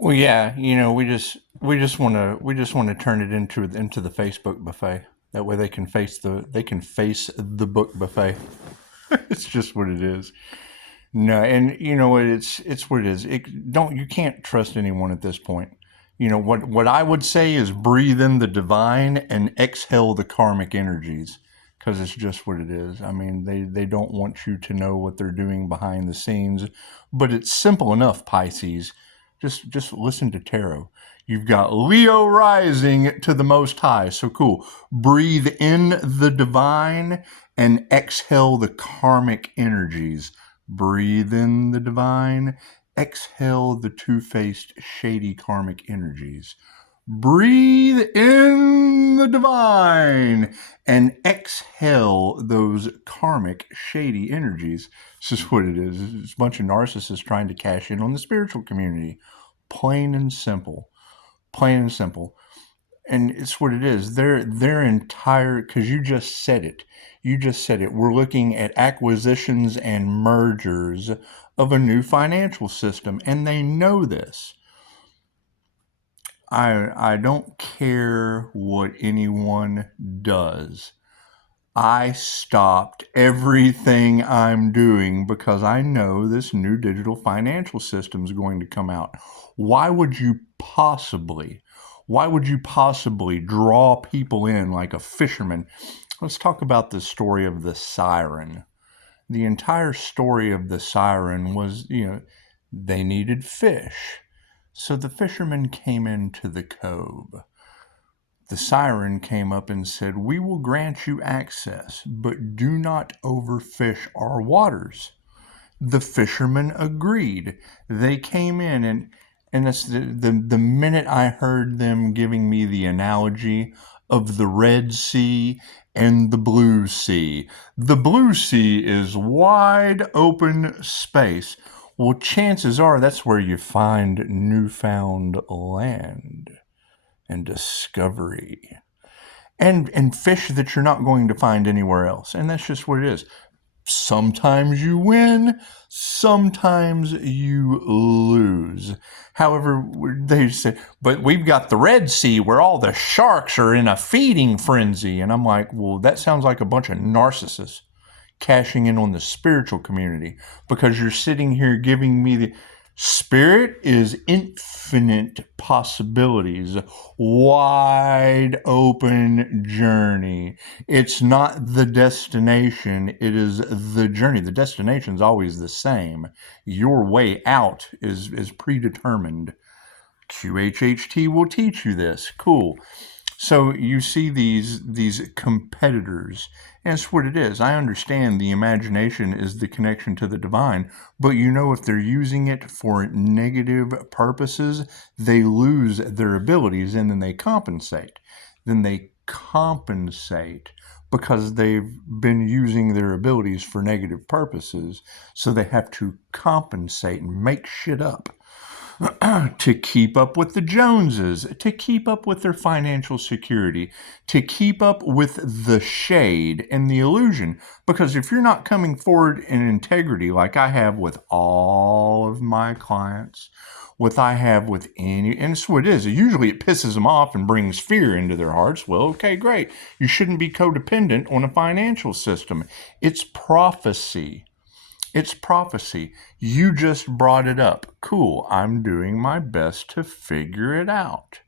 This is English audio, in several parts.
Well, yeah, we just want to turn it into the Facebook buffet. That way they can face the book buffet. It's just what it is. No, and you know what? It's what it is. You can't trust anyone at this point. What I would say is breathe in the divine and exhale the karmic energies, because it's just what it is. I mean, they don't want you to know what they're doing behind the scenes, but it's simple enough, Pisces. Just listen to tarot. You've got Leo rising to the Most High. So cool. Breathe in the divine and exhale the karmic energies. Breathe in the divine, exhale the two-faced, shady karmic energies. Breathe in the divine and exhale those karmic, shady energies. This is what it is. It's a bunch of narcissists trying to cash in on the spiritual community. Plain and simple. Plain and simple. And it's what it is. Their entire, because you just said it. You just said it. We're looking at acquisitions and mergers of a new financial system, and they know this. I don't care what anyone does. I stopped everything I'm doing because I know this new digital financial system is going to come out. Why would you possibly draw people in like a fisherman? Let's talk about the story of the siren. The entire story of the siren was, they needed fish. So the fisherman came into the cove. The siren came up and said, "We will grant you access, but do not overfish our waters." The fishermen agreed. They came in, and that's the minute I heard them giving me the analogy of the Red Sea and the Blue Sea. The Blue Sea is wide open space. Well, chances are that's where you find newfound land and discovery and fish that you're not going to find anywhere else. And that's just what it is. Sometimes you win, sometimes you lose. However, they say, but we've got the Red Sea where all the sharks are in a feeding frenzy. And I'm like, well, that sounds like a bunch of narcissists cashing in on the spiritual community, because you're sitting here giving me the spirit is infinite possibilities, wide open journey. It's not the destination, it is the journey. The destination's always the same. Your way out is predetermined. QHHT will teach you this. Cool. So you see these competitors, and it's what it is. I understand the imagination is the connection to the divine, but if they're using it for negative purposes, they lose their abilities, and then they compensate. Because they've been using their abilities for negative purposes, so they have to compensate and make shit up to keep up with the Joneses, to keep up with their financial security, to keep up with the shade and the illusion. Because if you're not coming forward in integrity, like I have with all of my clients, and it's what it is. Usually it pisses them off and brings fear into their hearts. Well, okay, great. You shouldn't be codependent on a financial system. It's prophecy. It's prophecy. You just brought it up. Cool. I'm doing my best to figure it out.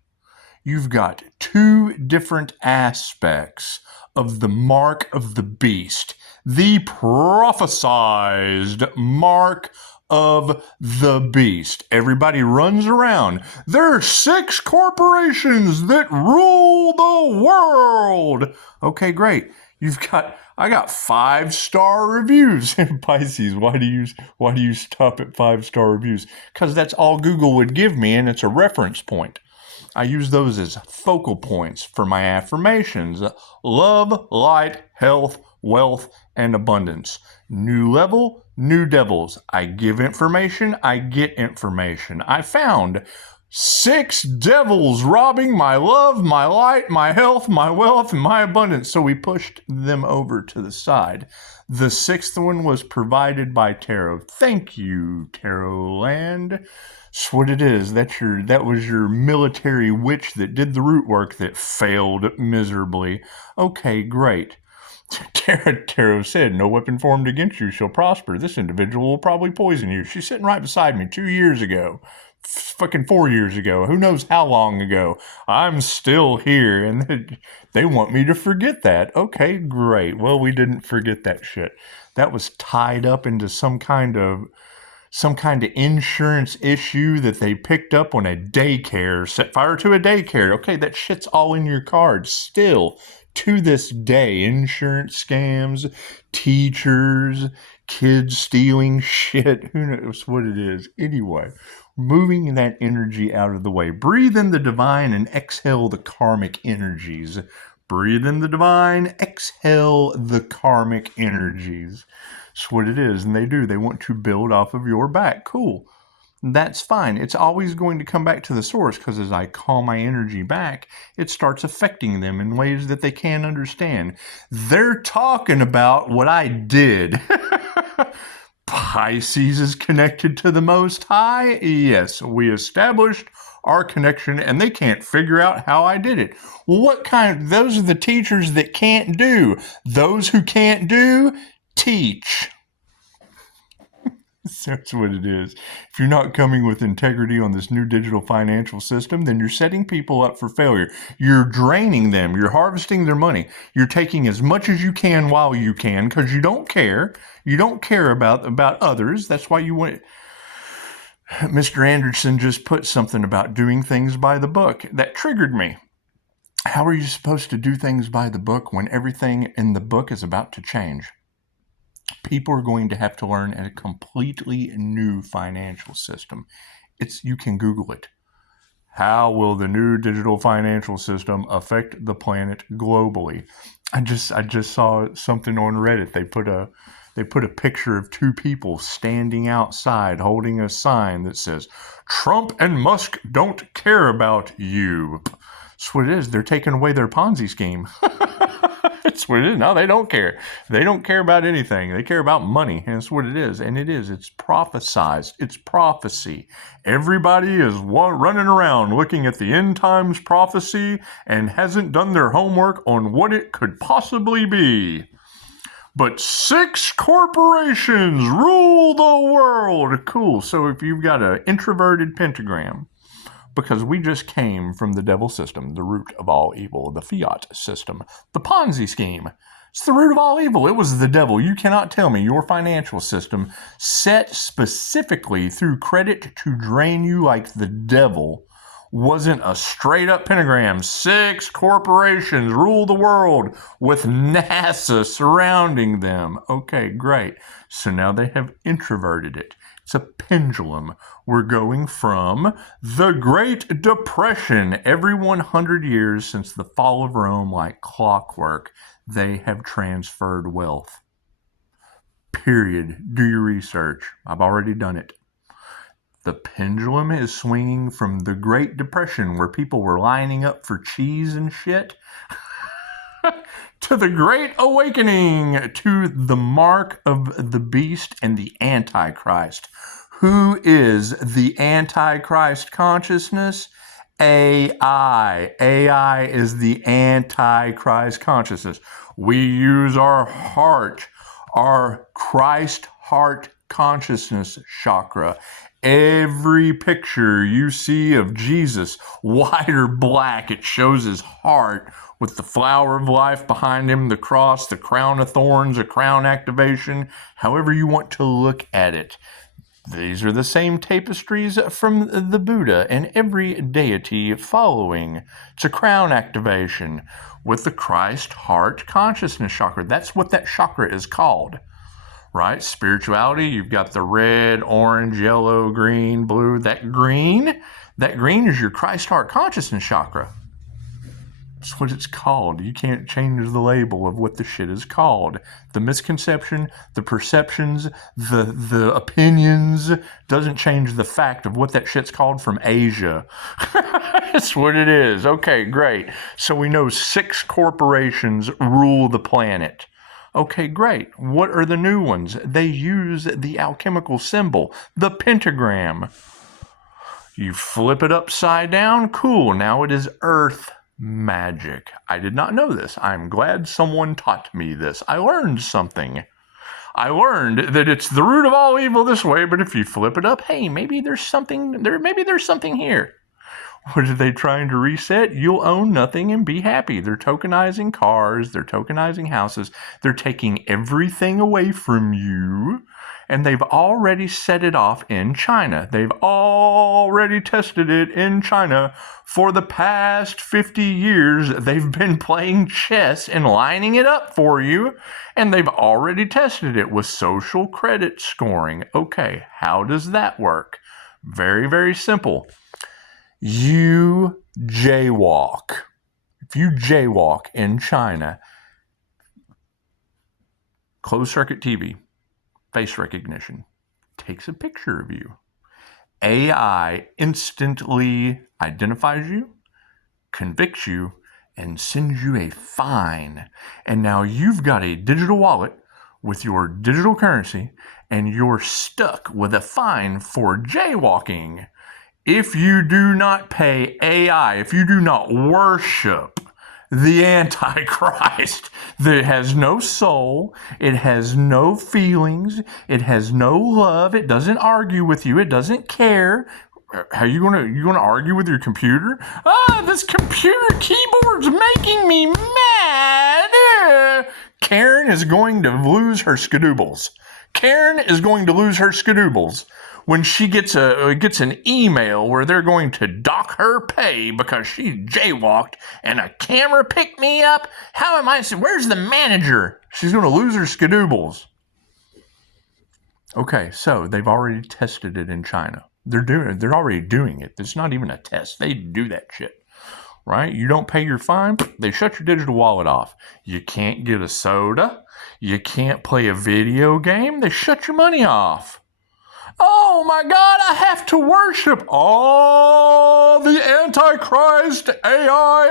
You've got two different aspects of the mark of the beast. The prophesized mark of the beast. Everybody runs around. There are 6 corporations that rule the world. Okay, great. I got 5-star reviews. Pisces, why do you stop at 5-star reviews? Because that's all Google would give me, and it's a reference point. I use those as focal points for my affirmations. Love, light, health, wealth, and abundance. New level, new devils. I give information, I get information. I found 6 devils robbing my love, my light, my health, my wealth, and my abundance. So we pushed them over to the side. The 6th one was provided by tarot. Thank you, Tarot Land. That's what it is. That was your military witch that did the root work that failed miserably. Okay, great. Tarot said, no weapon formed against you shall prosper. This individual will probably poison you. She's sitting right beside me 2 years ago. Fucking 4 years ago. Who knows how long ago. I'm still here, and they want me to forget that. Okay, great. Well, we didn't forget that shit. That was tied up into some kind of insurance issue that they picked up on a daycare. Set fire to a daycare. Okay, that shit's all in your cards. Still, to this day, insurance scams, teachers, kids stealing shit. Who knows what it is? Anyway, moving that energy out of the way. Breathe in the divine and exhale the karmic energies. Breathe in the divine, exhale the karmic energies. That's what it is, and they do. They want to build off of your back. Cool. That's fine. It's always going to come back to the source, because as I call my energy back, it starts affecting them in ways that they can't understand. They're talking about what I did. Pisces is connected to the Most High? Yes, we established our connection, and they can't figure out how I did it. Well, those are the teachers that can't do. Those who can't do, teach. That's what it is. If you're not coming with integrity on this new digital financial system, then you're setting people up for failure. You're draining them. You're harvesting their money. You're taking as much as you can while you can, because you don't care. You don't care about others. That's why you want... Mr. Anderson just put something about doing things by the book. That triggered me. How are you supposed to do things by the book when everything in the book is about to change? People are going to have to learn a completely new financial system. You can Google it. How will the new digital financial system affect the planet globally? I just saw something on Reddit. They put a picture of 2 people standing outside holding a sign that says, Trump and Musk don't care about you. That's what it is. They're taking away their Ponzi scheme. That's what it is. No, they don't care. They don't care about anything. They care about money. And that's what it is. And it is. It's prophesized. It's prophecy. Everybody is running around looking at the end times prophecy and hasn't done their homework on what it could possibly be. But 6 corporations rule the world. Cool. So if you've got an introverted pentagram, because we just came from the devil system, the root of all evil, the fiat system, the Ponzi scheme. It's the root of all evil. It was the devil. You cannot tell me your financial system set specifically through credit to drain you like the devil wasn't a straight up pentagram. 6 corporations rule the world with NASA surrounding them. Okay, great. So now they have introverted it. It's a pendulum. We're going from the Great Depression. Every 100 years since the fall of Rome, like clockwork, they have transferred wealth. Period. Do your research. I've already done it. The pendulum is swinging from the Great Depression, where people were lining up for cheese and shit, to the Great Awakening, to the mark of the beast and the Antichrist. Who is the Antichrist consciousness? AI. AI is the Antichrist consciousness. We use our heart, our Christ heart consciousness chakra. Every picture you see of Jesus, white or black, it shows his heart with the flower of life behind him, the cross, the crown of thorns, a crown activation, however you want to look at it. These are the same tapestries from the Buddha and every deity following. It's a crown activation with the Christ heart consciousness chakra. That's what that chakra is called. Right? Spirituality, you've got the red, orange, yellow, green, blue. That green is your Christ heart consciousness chakra. That's what it's called. You can't change the label of what the shit is called. The misconception, the perceptions, the opinions doesn't change the fact of what that shit's called from Asia. That's what it is. Okay, great. So we know 6 corporations rule the planet. Okay, great. What are the new ones? They use the alchemical symbol, the pentagram. You flip it upside down, cool. Now it is Earth magic. I did not know this. I'm glad someone taught me this. I learned something. I learned that it's the root of all evil this way, but if you flip it up, hey, maybe there's something there. Maybe there's something here. What are they trying to reset? You'll own nothing and be happy. They're tokenizing cars. They're tokenizing houses. They're taking everything away from you. And they've already set it off in China. They've already tested it in China. For the past 50 years, they've been playing chess and lining it up for you. And they've already tested it with social credit scoring. Okay, how does that work? Very, very simple. You jaywalk. If you jaywalk in China, closed circuit TV, face recognition, takes a picture of you. AI instantly identifies you, convicts you, and sends you a fine. And now you've got a digital wallet with your digital currency, and you're stuck with a fine for jaywalking. If you do not pay AI, if you do not worship the Antichrist that has no soul, it has no feelings, it has no love, it doesn't argue with you, it doesn't care. How you gonna argue with your computer? This computer keyboard's making me mad. Karen is going to lose her skadoobles. Karen is going to lose her skadoobles when she gets an email where they're going to dock her pay because she jaywalked and a camera picked me up. How am I? Where's the manager? She's going to lose her skadoobles. Okay, so they've already tested it in China. They're already doing it. It's not even a test. They do that shit. Right? You don't pay your fine, they shut your digital wallet off. You can't get a soda. You can't play a video game. They shut your money off. Oh my God, I have to worship the Antichrist AI.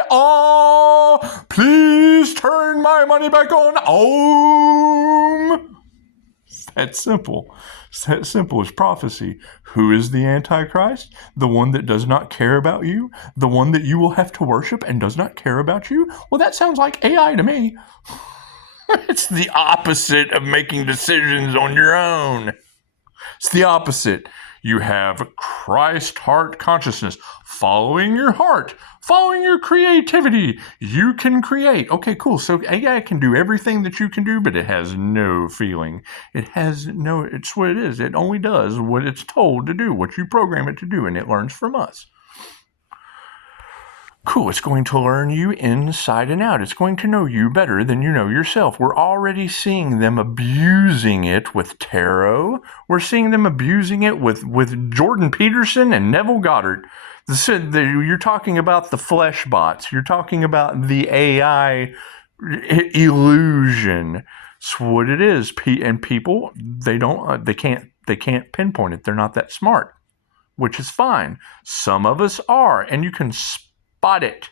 Please turn my money back on. It's that simple. It's that simple as prophecy. Who is the Antichrist? The one that does not care about you? The one that you will have to worship and does not care about you? Well, that sounds like AI to me. It's the opposite of making decisions on your own. It's the opposite. You have Christ heart consciousness, following your heart, following your creativity. You can create. Okay, cool. So AI can do everything that you can do, but it has no feeling. It's what it is. It only does what it's told to do, what you program it to do, and it learns from us. Cool, it's going to learn you inside and out. It's going to know you better than you know yourself. We're already seeing them abusing it with tarot. We're seeing them abusing it with Jordan Peterson and Neville Goddard. You're talking about the flesh bots. You're talking about the AI illusion. It's what it is. And people, they can't pinpoint it. They're not that smart, which is fine. Some of us are, and you can spot it.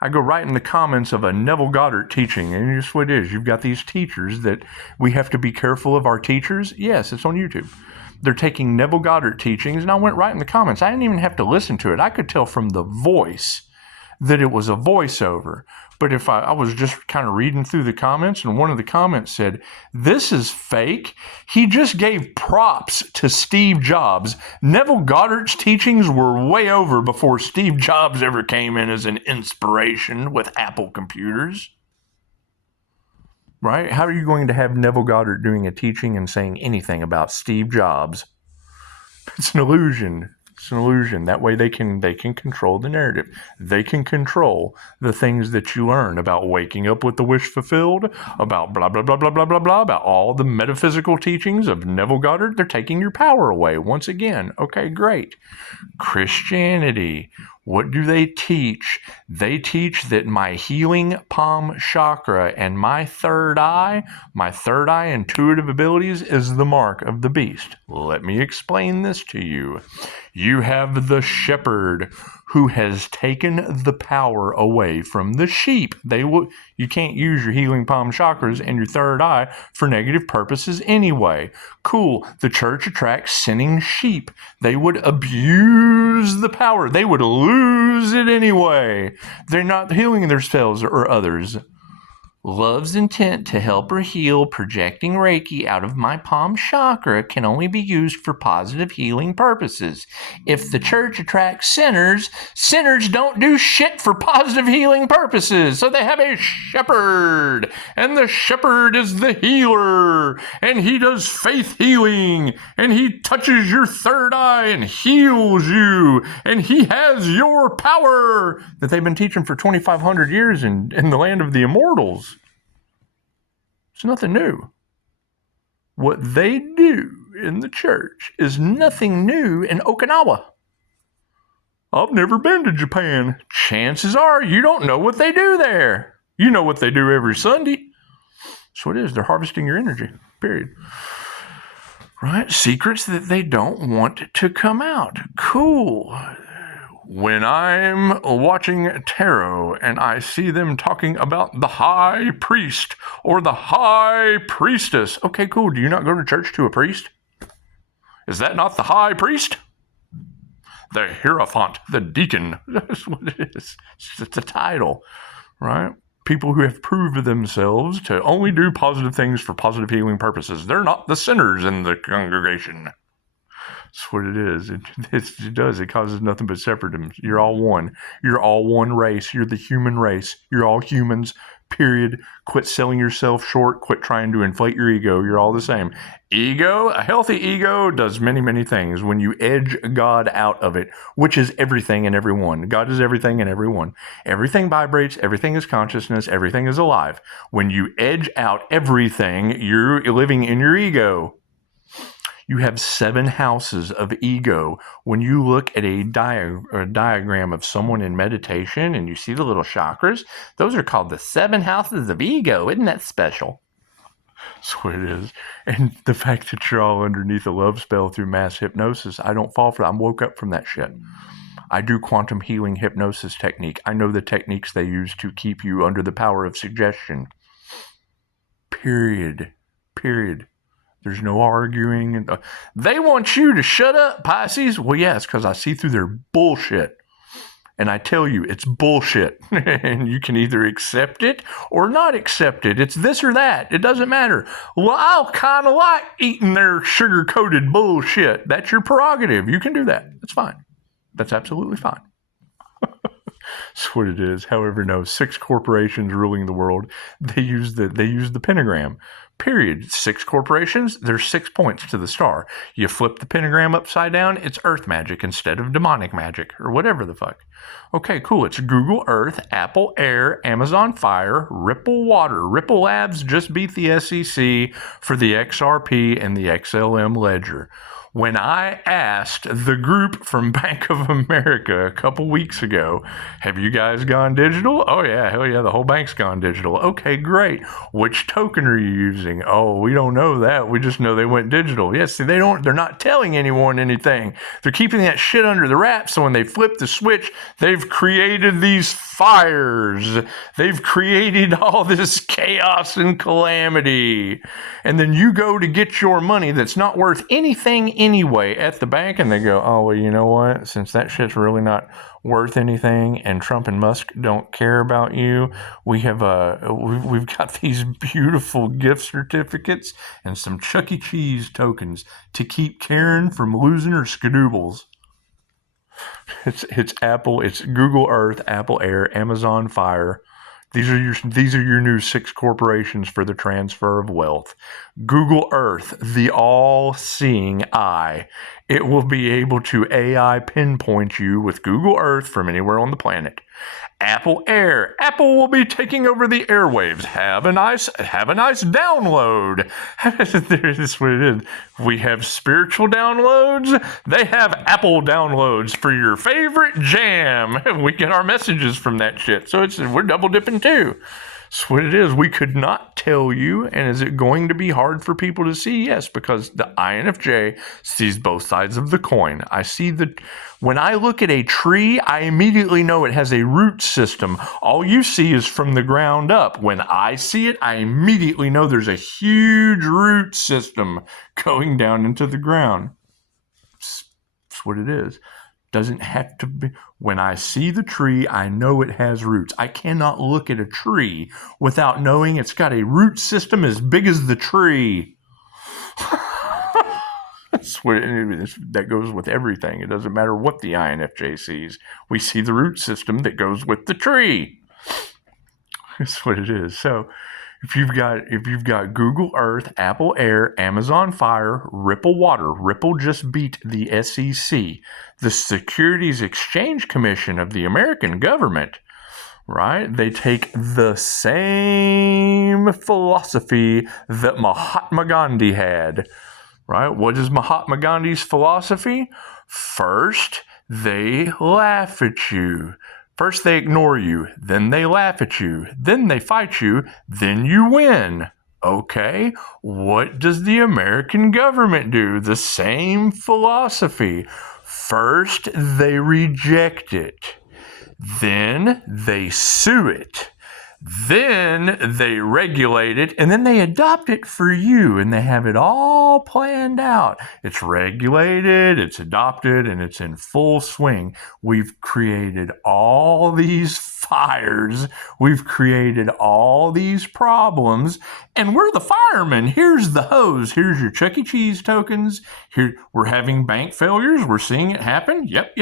I go right in the comments of a Neville Goddard teaching, and it's what it is. You've got these teachers that we have to be careful of our teachers. Yes, it's on YouTube. They're taking Neville Goddard teachings, and I went right in the comments. I didn't even have to listen to it. I could tell from the voice that it was a voiceover. But if I was just kind of reading through the comments, and one of the comments said, "This is fake. He just gave props to Steve Jobs. Neville Goddard's teachings were way over before Steve Jobs ever came in as an inspiration with Apple computers." Right? How are you going to have Neville Goddard doing a teaching and saying anything about Steve Jobs? It's an illusion. It's an illusion. That way they can control the narrative. They can control the things that you learn about waking up with the wish fulfilled, about blah, blah, blah, blah, blah, blah, blah, about all the metaphysical teachings of Neville Goddard. They're taking your power away once again. Okay, great. Christianity. What do they teach? They teach that my healing palm chakra and my third eye intuitive abilities is the mark of the beast. Let me explain this to you. You have the shepherd who has taken the power away from the sheep. You can't use your healing palm chakras and your third eye for negative purposes anyway. Cool. The church attracts sinning sheep. They would abuse the power. They would lose it anyway. They're not healing themselves or others. Love's intent to help or heal, projecting Reiki out of my palm chakra can only be used for positive healing purposes. If the church attracts sinners, sinners don't do shit for positive healing purposes. So they have a shepherd, and the shepherd is the healer, and he does faith healing, and he touches your third eye and heals you, and he has your power that they've been teaching for 2,500 years in the land of the immortals. It's nothing new. What they do in the church is nothing new in Okinawa. I've never been to Japan. Chances are you don't know what they do there. You know what they do every Sunday. That's what it is. They're harvesting your energy, period. Right? Secrets that they don't want to come out. Cool. When I'm watching tarot and I see them talking about the high priest or the high priestess, okay, cool. Do you not go to church to a priest? Is that not the high priest? The hierophant, the deacon. That's what it is. It's a title, right? People who have proved themselves to only do positive things for positive healing purposes. They're not the sinners in the congregation. That's what it is. It does. It causes nothing but separatism. You're all one. You're all one race. You're the human race. You're all humans, period. Quit selling yourself short. Quit trying to inflate your ego. You're all the same. Ego, a healthy ego does many, many things when you edge God out of it, which is everything and everyone. God is everything and everyone. Everything vibrates. Everything is consciousness. Everything is alive. When you edge out everything, you're living in your ego. You have 7 houses of ego. When you look at a diagram of someone in meditation and you see the little chakras, those are called the 7 houses of ego. Isn't that special? That's what it is. And the fact that you're all underneath a love spell through mass hypnosis, I don't fall for that. I woke up from that shit. I do quantum healing hypnosis technique. I know the techniques they use to keep you under the power of suggestion. Period. There's no arguing. They want you to shut up, Pisces. Well, yeah, it's because I see through their bullshit. And I tell you, it's bullshit. And you can either accept it or not accept it. It's this or that. It doesn't matter. Well, I'll kind of like eating their sugar-coated bullshit. That's your prerogative. You can do that. That's fine. That's absolutely fine. That's what it is. However, no, 6 corporations ruling the world. They use the pentagram. Period. 6 corporations, there's 6 points to the star. You flip the pentagram upside down, it's earth magic instead of demonic magic, or whatever the fuck. Okay, cool. It's Google Earth, Apple Air, Amazon Fire, Ripple Water. Ripple Labs just beat the SEC for the XRP and the XLM ledger. When I asked the group from Bank of America a couple weeks ago, have you guys gone digital? Oh yeah, hell yeah, the whole bank's gone digital. Okay, great. Which token are you using? Oh, we don't know that. We just know they went digital. Yes, see, they're not telling anyone anything. They're keeping that shit under the wrap, so when they flip the switch, they've created these fires. They've created all this chaos and calamity. And then you go to get your money that's not worth anything anyway at the bank, and they go, oh, well, you know what? Since that shit's really not worth anything, and Trump and Musk don't care about you, we've got these beautiful gift certificates and some Chuck E. Cheese tokens to keep Karen from losing her skadoobles. It's Apple, it's Google Earth, Apple Air, Amazon Fire. These are your new 6 corporations for the transfer of wealth. Google Earth, the all-seeing eye. It will be able to AI pinpoint you with Google Earth from anywhere on the planet. Apple Air. Apple will be taking over the airwaves. Have a nice download. That's what it is. We have spiritual downloads. They have Apple downloads for your favorite jam. We get our messages from that shit. So we're double dipping too. That's what it is. We could not tell you. And is it going to be hard for people to see? Yes, because the INFJ sees both sides of the coin. When I look at a tree, I immediately know it has a root system. All you see is from the ground up. When I see it, I immediately know there's a huge root system going down into the ground. That's what it is. Doesn't have to be. When I see the tree, I know it has roots. I cannot look at a tree without knowing it's got a root system as big as the tree. That goes with everything. It doesn't matter what the INFJ sees. We see the root system that goes with the tree. That's what it is. So if you've got Google Earth, Apple Air, Amazon Fire, Ripple Water. Ripple just beat the SEC, the Securities Exchange Commission of the American government. Right? They take the same philosophy that Mahatma Gandhi had. Right? What is Mahatma Gandhi's philosophy? First, they laugh at you. First, they ignore you. Then they laugh at you. Then they fight you. Then you win. Okay, what does the American government do? The same philosophy. First, they reject it. Then they sue it. Then they regulate it, and then they adopt it for you, and they have it all planned out. It's regulated, it's adopted, and it's in full swing. We've created all these fires. We've created all these problems, and we're the firemen. Here's the hose. Here's your Chuck E. Cheese tokens. Here, we're having bank failures. We're seeing it happen. Yep.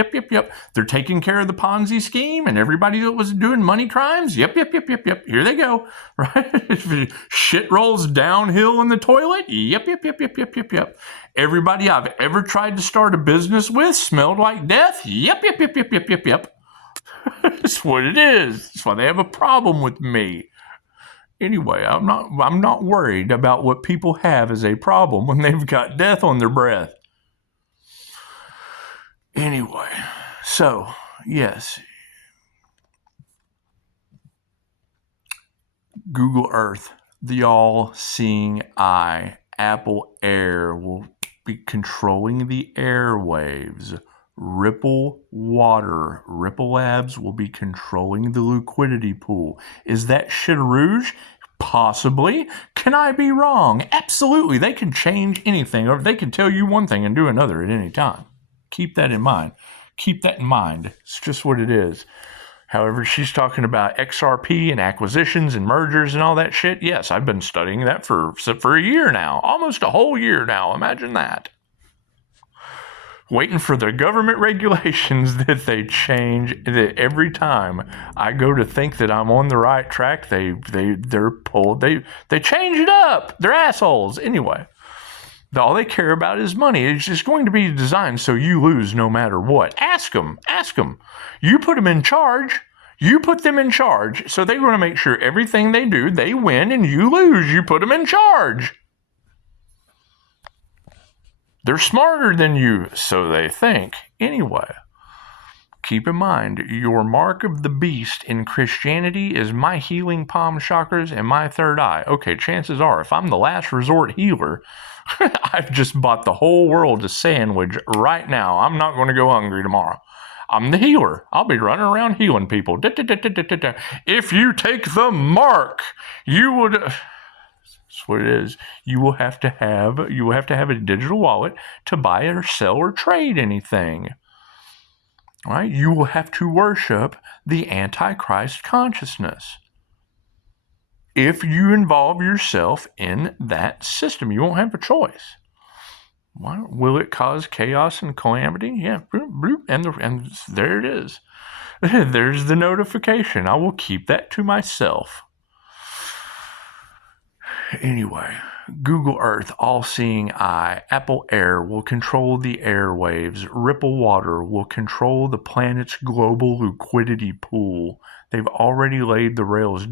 They're taking care of the Ponzi scheme and everybody that was doing money crimes. Yep. Here they go. Right? Shit rolls downhill in the toilet. Yep. Everybody I've ever tried to start a business with smelled like death. Yep. That's what it is. That's why they have a problem with me. Anyway, I'm not worried about what people have as a problem when they've got death on their breath. Anyway, so yes, Google Earth, the all-seeing eye, Apple Air will be controlling the airwaves. Ripple Water, Ripple Labs will be controlling the liquidity pool. Is that shit rouge? Possibly. Can I be wrong? Absolutely. They can change anything, or they can tell you one thing and do another at any time. Keep that in mind. It's just what it is. However, she's talking about XRP and acquisitions and mergers and all that shit. Yes, I've been studying that for a year now. Almost a whole year now. Imagine that. Waiting for the government regulations that they change. That every time I go to think that I'm on the right track, they change it up. They're assholes. Anyway, all they care about is money. It's just going to be designed so you lose no matter what. Ask them. You put them in charge. So they're going to make sure everything they do, they win and you lose. You put them in charge. They're smarter than you, so they think. Anyway, keep in mind, your mark of the beast in Christianity is my healing palm chakras and my third eye. Okay, chances are, if I'm the last resort healer, I've just bought the whole world a sandwich right now. I'm not going to go hungry tomorrow. I'm the healer. I'll be running around healing people. If you take the mark, you would... That's what it is. You will have to have a digital wallet to buy or sell or trade anything. Right? You will have to worship the Antichrist consciousness. If you involve yourself in that system, you won't have a choice. Well, will it cause chaos and calamity? Yeah, and there it is. There's the notification. I will keep that to myself. Anyway, Google Earth, all-seeing eye, Apple Air will control the airwaves. Ripple Water will control the planet's global liquidity pool. They've already laid the rails.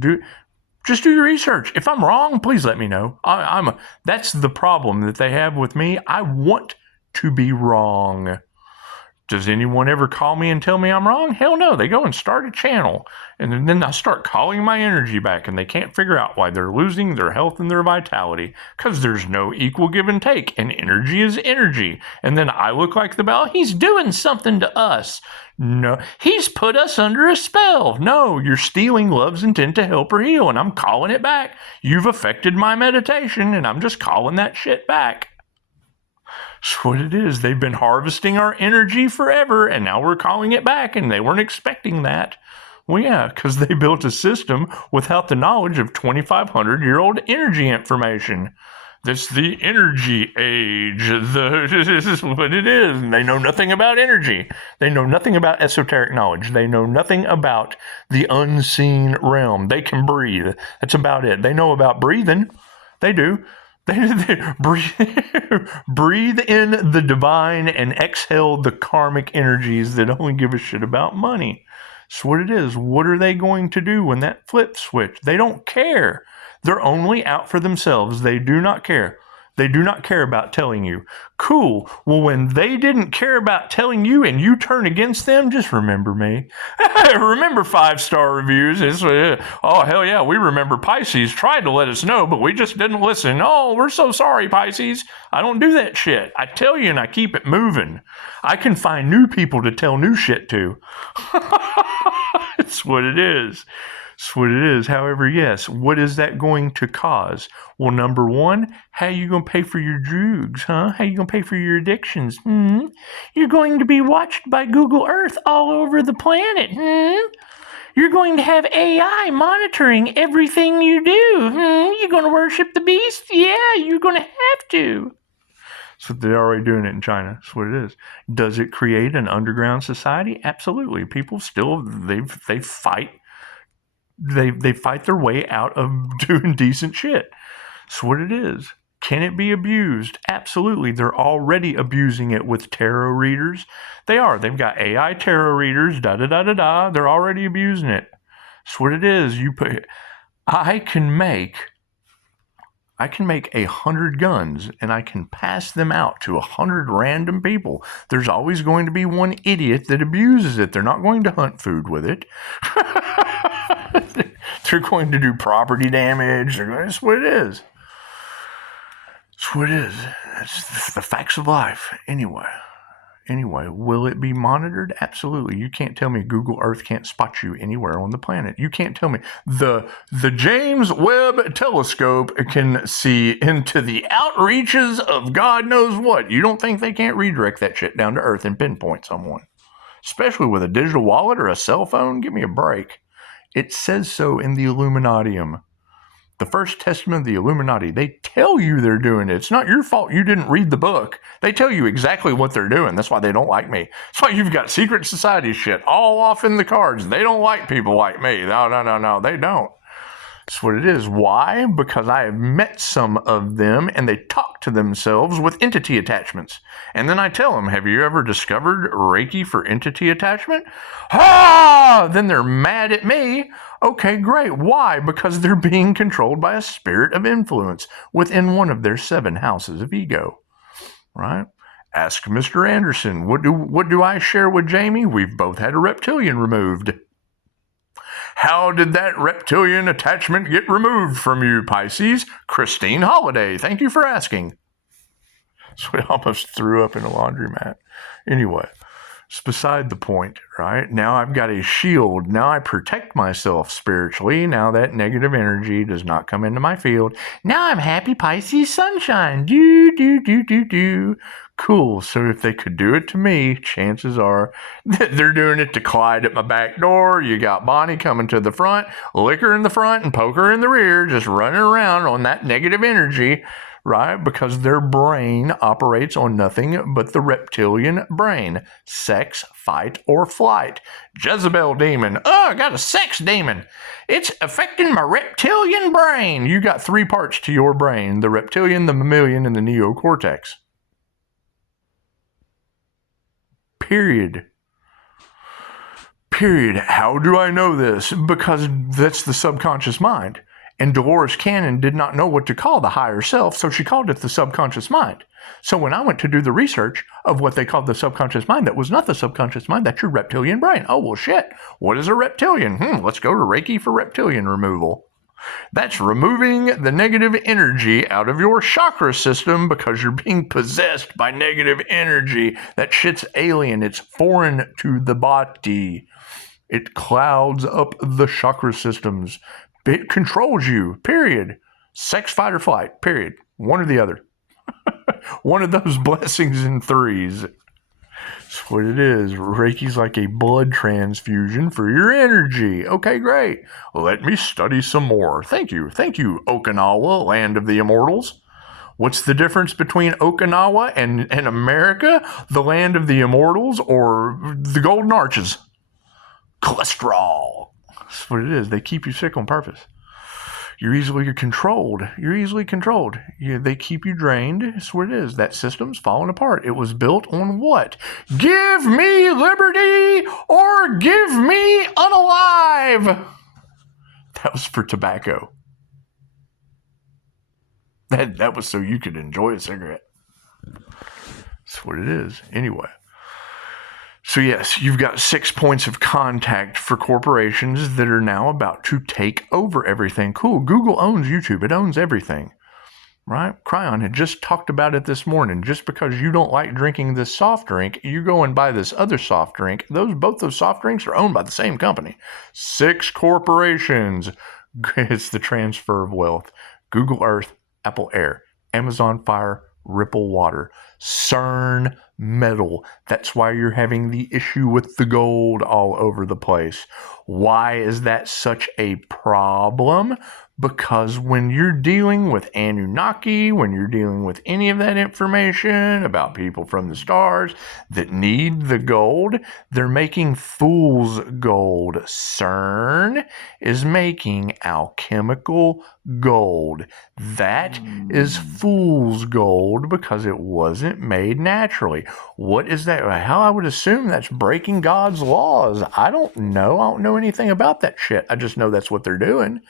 Just do your research. If I'm wrong, please let me know. That's the problem that they have with me. I want to be wrong. Does anyone ever call me and tell me I'm wrong? Hell no. They go and start a channel, and then I start calling my energy back, and they can't figure out why they're losing their health and their vitality, because there's no equal give and take, and energy is energy. And then I look like the bell. He's doing something to us. No, he's put us under a spell. No, you're stealing love's intent to help or heal, and I'm calling it back. You've affected my meditation, and I'm just calling that shit back. That's what it is. They've been harvesting our energy forever, and now we're calling it back, and they weren't expecting that. Well, yeah, because they built a system without the knowledge of 2,500-year-old energy information. That's the energy age. This is what it is. And they know nothing about energy. They know nothing about esoteric knowledge. They know nothing about the unseen realm. They can breathe. That's about it. They know about breathing. They do. They breathe in the divine and exhale the karmic energies that only give a shit about money. That's what it is. What are they going to do when that flips switch? They don't care. They're only out for themselves. They do not care. They do not care about telling you. Cool. Well, when they didn't care about telling you and you turn against them, just remember me. Remember 5-star reviews. Oh, hell yeah, we remember Pisces tried to let us know, but we just didn't listen. Oh, we're so sorry, Pisces. I don't do that shit. I tell you and I keep it moving. I can find new people to tell new shit to. It's what it is. That's what it is. However, yes, what is that going to cause? Well, number one, how are you going to pay for your drugs, huh? How are you going to pay for your addictions? You're going to be watched by Google Earth all over the planet. You're going to have AI monitoring everything you do. You're going to worship the beast? Yeah, you're going to have to. So they're already doing it in China. That's what it is. Does it create an underground society? Absolutely. People still, they fight. They fight their way out of doing decent shit. That's what it is. Can it be abused? Absolutely. They're already abusing it with tarot readers. They are. They've got AI tarot readers, da-da-da-da-da. They're already abusing it. That's what it is. I can make 100 guns and I can pass them out to 100 random people. There's always going to be one idiot that abuses it. They're not going to hunt food with it. They're going to do property damage. That's what it is. That's what it is. That's the facts of life. Anyway, will it be monitored? Absolutely. You can't tell me Google Earth can't spot you anywhere on the planet. You can't tell me the James Webb Telescope can see into the outreaches of God knows what. You don't think they can't redirect that shit down to Earth and pinpoint someone? Especially with a digital wallet or a cell phone? Give me a break. It says so in the Illuminatium. The First Testament of the Illuminati. They tell you they're doing it. It's not your fault you didn't read the book. They tell you exactly what they're doing. That's why they don't like me. That's why you've got secret society shit all off in the cards. They don't like people like me. No, they don't. That's what it is. Why? Because I have met some of them and they talk to themselves with entity attachments. And then I tell them, have you ever discovered Reiki for entity attachment? Then they're mad at me. Okay, great. Why? Because they're being controlled by a spirit of influence within one of their 7 houses of ego. Right? Ask Mr. Anderson. What do I share with Jamie? We've both had a reptilian removed. How did that reptilian attachment get removed from you, Pisces? Christine Holiday. Thank you for asking. So we almost threw up in a laundromat. Anyway, it's beside the point, right? Now I've got a shield. Now I protect myself spiritually. Now that negative energy does not come into my field. Now I'm happy Pisces sunshine. Do. Cool. So if they could do it to me, chances are that they're doing it to Clyde at my back door. You got Bonnie coming to the front, lick her in the front and poke her in the rear, just running around on that negative energy, right? Because their brain operates on nothing but the reptilian brain. Sex, fight, or flight. Jezebel demon. Oh, I got a sex demon. It's affecting my reptilian brain. You got 3 parts to your brain: the reptilian, the mammalian, and the neocortex. Period. How do I know this? Because that's the subconscious mind. And Dolores Cannon did not know what to call the higher self, so she called it the subconscious mind. So when I went to do the research of what they called the subconscious mind, that was not the subconscious mind, that's your reptilian brain. Oh, well, shit. What is a reptilian? Let's go to Reiki for reptilian removal. That's removing the negative energy out of your chakra system because you're being possessed by negative energy. That shit's alien. It's foreign to the body. It clouds up the chakra systems. It controls you, period. Sex, fight, or flight, period. One or the other. One of those blessings in 3s. That's what it is. Reiki's like a blood transfusion for your energy. Okay, great. Let me study some more. Thank you, Okinawa, land of the immortals. What's the difference between Okinawa and America, the land of the immortals, or the Golden Arches? Cholesterol. That's what it is. They keep you sick on purpose. You're easily controlled. They keep you drained. That's what it is. That system's falling apart. It was built on what? Give me liberty or give me unalive. That was for tobacco. That was so you could enjoy a cigarette. That's what it is. Anyway. So yes, you've got 6 points of contact for corporations that are now about to take over everything. Cool. Google owns YouTube. It owns everything. Right? Cryon had just talked about it this morning. Just because you don't like drinking this soft drink, you go and buy this other soft drink. Both those soft drinks are owned by the same company. 6 corporations. It's the transfer of wealth. Google Earth, Apple Air, Amazon Fire, Ripple Water, CERN Metal. That's why you're having the issue with the gold all over the place. Why is that such a problem? Because when you're dealing with Anunnaki, when you're dealing with any of that information about people from the stars that need the gold, they're making fool's gold. CERN is making alchemical gold. That is fool's gold because it wasn't made naturally. What is that? Hell, I would assume that's breaking God's laws. I don't know anything about that shit. I just know that's what they're doing.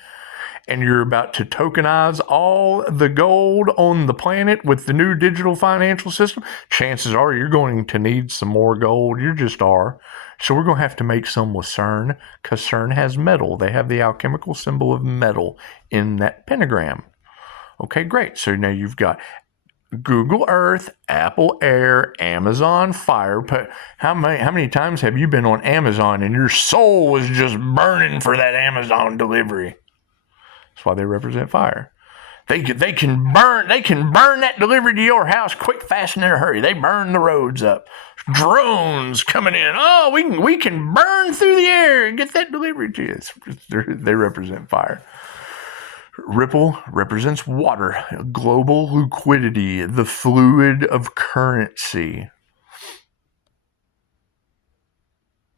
And you're about to tokenize all the gold on the planet with the new digital financial system, chances are you're going to need some more gold. You just are. So we're going to have to make some with CERN, because CERN has metal. They have the alchemical symbol of metal in that pentagram. Okay, great. So now you've got Google Earth, Apple Air, Amazon Fire. How many times have you been on Amazon and your soul was just burning for that Amazon delivery? That's why they represent fire. They can burn that delivery to your house quick, fast, and in a hurry. They burn the roads up. Drones coming in. Oh, we can burn through the air and get that delivery to you. They represent fire. Ripple represents water, global liquidity, the fluid of currency.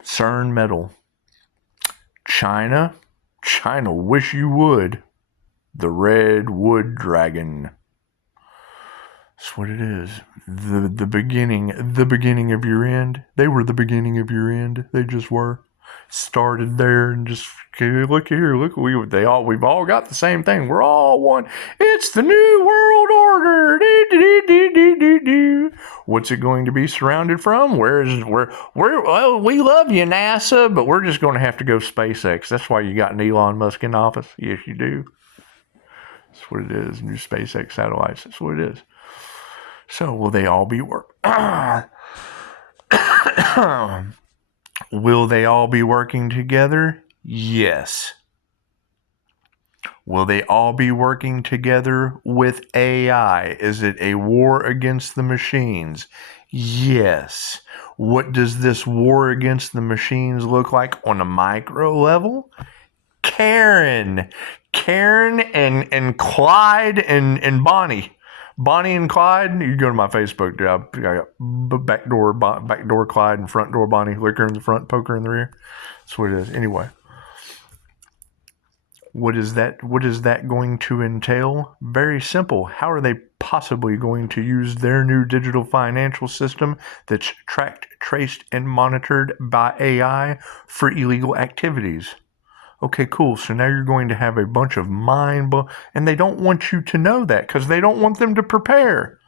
CERN metal. China wish you would. The red wood dragon. That's what it is. The beginning of your end. They were the beginning of your end. They just were. Started there and just, look here, we've all got the same thing. We're all one. It's the new world order. What's it going to be surrounded from? Well, we love you, NASA, but we're just going to have to go SpaceX. That's why you got an Elon Musk in office. Yes, you do. That's what it is. New SpaceX satellites. That's what it is. So will they all be Will they all be working together? Yes. Will they all be working together with AI? Is it a war against the machines? Yes. What does this war against the machines look like on a micro level? Karen and Clyde and Bonnie. Bonnie and Clyde, you go to my Facebook, dude. I got backdoor Clyde and front door Bonnie, liquor in the front, poker in the rear. That's what it is. Anyway, what is that going to entail? Very simple. How are they possibly going to use their new digital financial system that's tracked, traced, and monitored by AI for illegal activities? Okay, cool. So now you're going to have a bunch of and they don't want you to know that because they don't want them to prepare.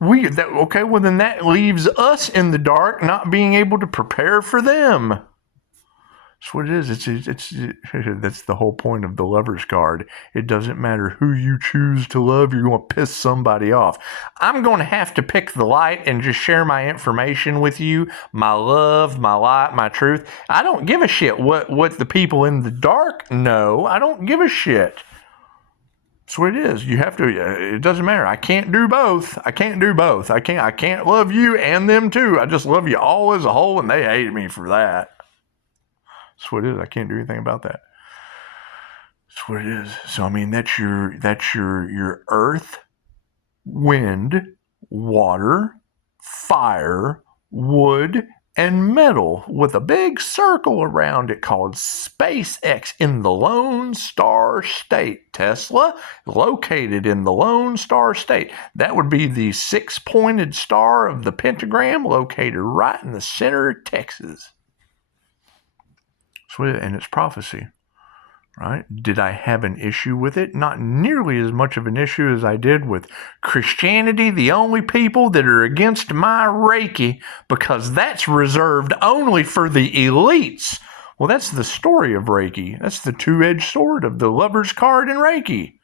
Okay, well then that leaves us in the dark, not being able to prepare for them. That's what it is. It's that's the whole point of the Lover's card. It doesn't matter who you choose to love, you're going to piss somebody off. I'm going to have to pick the light and just share my information with you, my love, my light, my truth. I don't give a shit what the people in the dark know. I don't give a shit. That's what it is. You have to, it doesn't matter. I can't do both. I can't love you and them too. I just love you all as a whole, and they hate me for that. That's what it is. I can't do anything about that. That's what it is. So I mean, that's your earth, wind, water, fire, wood, and metal with a big circle around it called SpaceX in the Lone Star State. Tesla, located in the Lone Star State. That would be the 6-pointed star of the pentagram located right in the center of Texas. And it's prophecy, right? Did I have an issue with it? Not nearly as much of an issue as I did with Christianity, the only people that are against my Reiki, because that's reserved only for the elites. Well, that's the story of Reiki. That's the two-edged sword of the Lover's card in Reiki,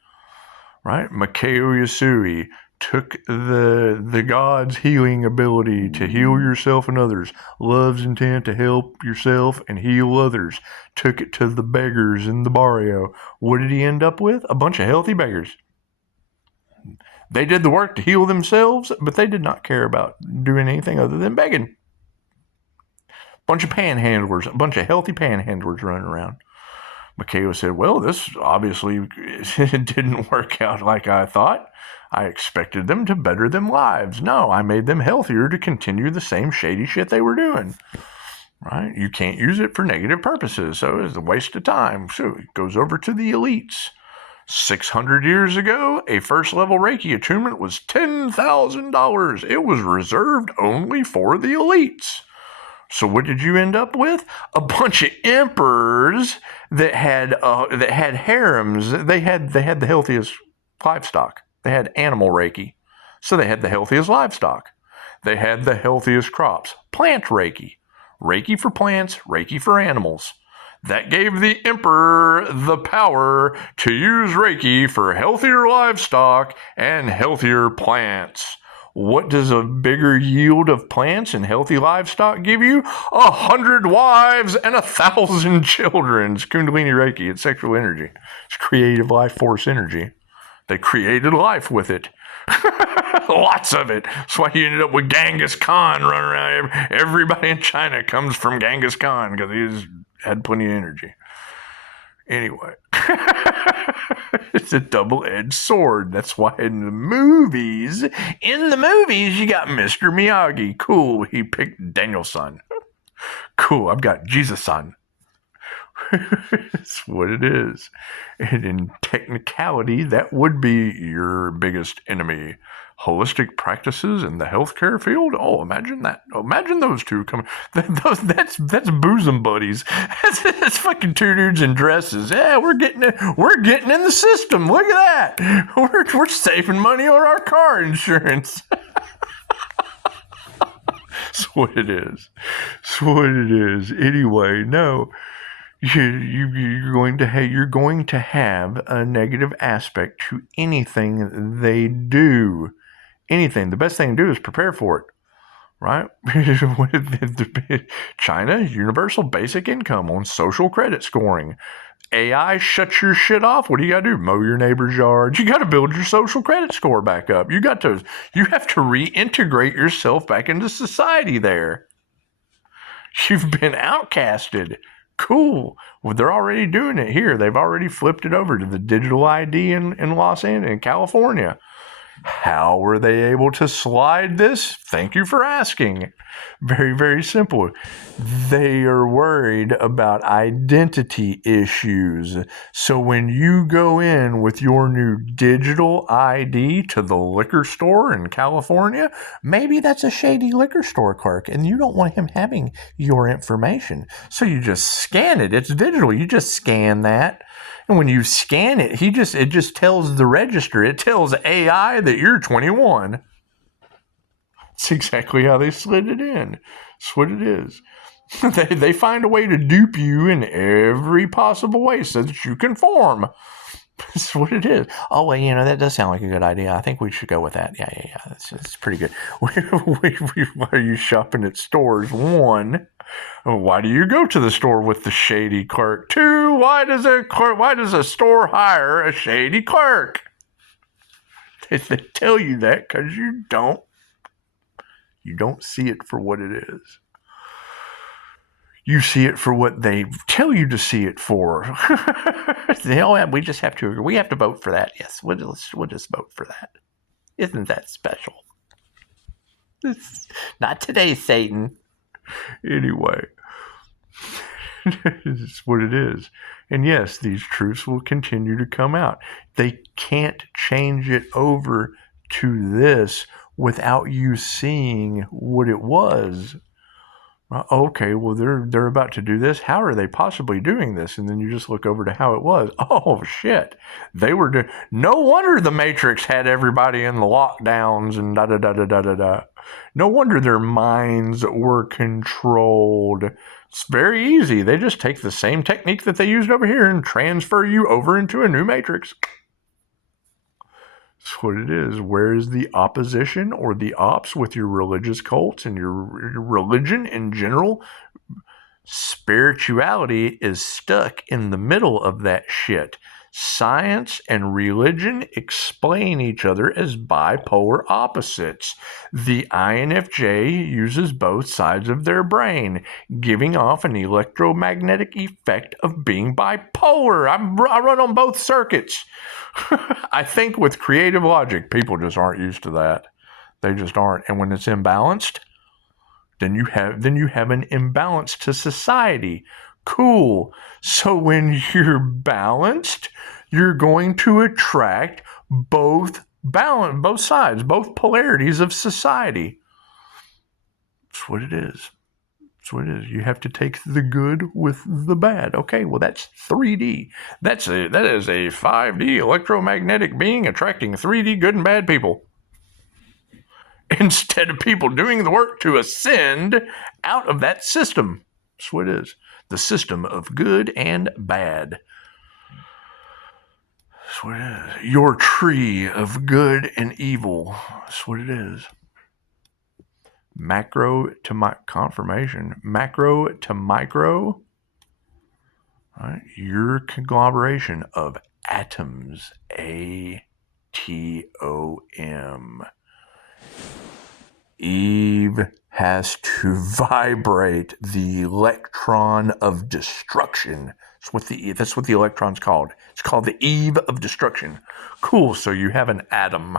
right? Mikao Yasui took the God's healing ability to heal yourself and others, love's intent to help yourself and heal others, took it to the beggars in the barrio. What did he end up with? A bunch of healthy beggars. They did the work to heal themselves, but they did not care about doing anything other than begging. Bunch of panhandlers, a bunch of healthy panhandlers running around. Mikao said, well, this obviously didn't work out like I thought. I expected them to better them lives. No, I made them healthier to continue the same shady shit they were doing. Right? You can't use it for negative purposes, so it's a waste of time. So it goes over to the elites. 600 years ago, a first-level Reiki attunement was $10,000. It was reserved only for the elites. So what did you end up with? A bunch of emperors that had harems. They had the healthiest livestock. They had animal Reiki. So they had the healthiest livestock. They had the healthiest crops. Plant Reiki. Reiki for plants, Reiki for animals. That gave the emperor the power to use Reiki for healthier livestock and healthier plants. What does a bigger yield of plants and healthy livestock give you? 100 wives and 1,000 children. It's Kundalini Reiki. It's sexual energy. It's creative life force energy. They created life with it. Lots of it. That's why you ended up with Genghis Khan running around. Everybody in China comes from Genghis Khan because he had plenty of energy. Anyway, it's a double-edged sword. That's why in the movies, you got Mr. Miyagi. Cool, he picked Daniel-san. Cool, I've got Jesus-san. That's what it is. And in technicality, that would be your biggest enemy. Holistic practices in the healthcare field. Oh, imagine that. Imagine those two coming. That's bosom buddies. That's fucking two dudes in dresses. Yeah, we're getting in the system. Look at that. We're saving money on our car insurance. That's what it is. That's what it is. Anyway, no. You're going to have a negative aspect to anything they do. Anything. The best thing to do is prepare for it, right? China, universal basic income on social credit scoring. AI shuts your shit off. What do you got to do? Mow your neighbor's yard. You got to build your social credit score back up. You have to reintegrate yourself back into society there. You've been outcasted. Cool. Well, they're already doing it here. They've already flipped it over to the digital ID in Los Angeles, in California. How were they able to slide this? Thank you for asking. Very, very simple. They are worried about identity issues. So when you go in with your new digital ID to the liquor store in California, maybe that's a shady liquor store clerk and you don't want him having your information. So you just scan it. It's digital. You just scan that. And when you scan it, it just tells the register, it tells AI that you're 21. It's exactly how they slid it in. That's what it is. They find a way to dupe you in every possible way so that you conform. That's what it is. Oh, well, that does sound like a good idea. I think we should go with that. Yeah. That's pretty good. Why are you shopping at stores? 1, why do you go to the store with the shady clerk? 2, why does a store hire a shady clerk? They tell you that because you don't see it for what it is. You see it for what they tell you to see it for. We just have to agree. We have to vote for that. Yes, we'll just vote for that. Isn't that special? Not today, Satan. Anyway, it's what it is. And yes, these truths will continue to come out. They can't change it over to this without you seeing what it was. Okay, well, they're about to do this. How are they possibly doing this? And then you just look over to how it was. Oh, shit. They were no wonder the Matrix had everybody in the lockdowns and da-da-da-da-da-da-da. No wonder their minds were controlled. It's very easy. They just take the same technique that they used over here and transfer you over into a new Matrix. That's what it is. Where is the opposition or the ops with your religious cults and your religion in general? Spirituality is stuck in the middle of that shit. Science and religion explain each other as bipolar opposites. The INFJ uses both sides of their brain, giving off an electromagnetic effect of being bipolar. I run on both circuits. I think with creative logic, people just aren't used to that. They just aren't. And when it's imbalanced, then you have an imbalance to society. Cool. So when you're balanced, you're going to attract both sides, both polarities of society. That's what it is. That's what it is. You have to take the good with the bad. Okay, well, that's 3D. That is a 5D electromagnetic being attracting 3D good and bad people. Instead of people doing the work to ascend out of that system. That's what it is. The system of good and bad. That's what it is. Your tree of good and evil. That's what it is. Macro to confirmation. Macro to micro. Right? Your conglomeration of atoms. ATOM. Eve has to vibrate the electron of destruction. That's what the electron's called. It's called the Eve of destruction. Cool, so you have an Adam.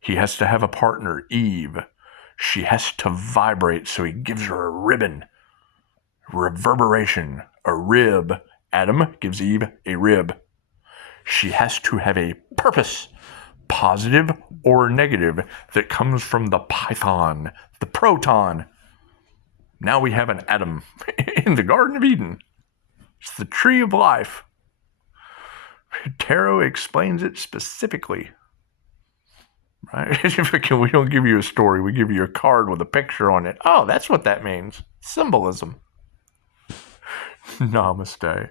He has to have a partner, Eve. She has to vibrate, so he gives her a ribbon. Reverberation, a rib. Adam gives Eve a rib. She has to have a purpose. Positive or negative, that comes from the python, the proton. Now we have an atom in the Garden of Eden. It's the tree of life. Tarot explains it specifically. Right? We don't give you a story, we give you a card with a picture on it. Oh, that's what that means. Symbolism. Namaste.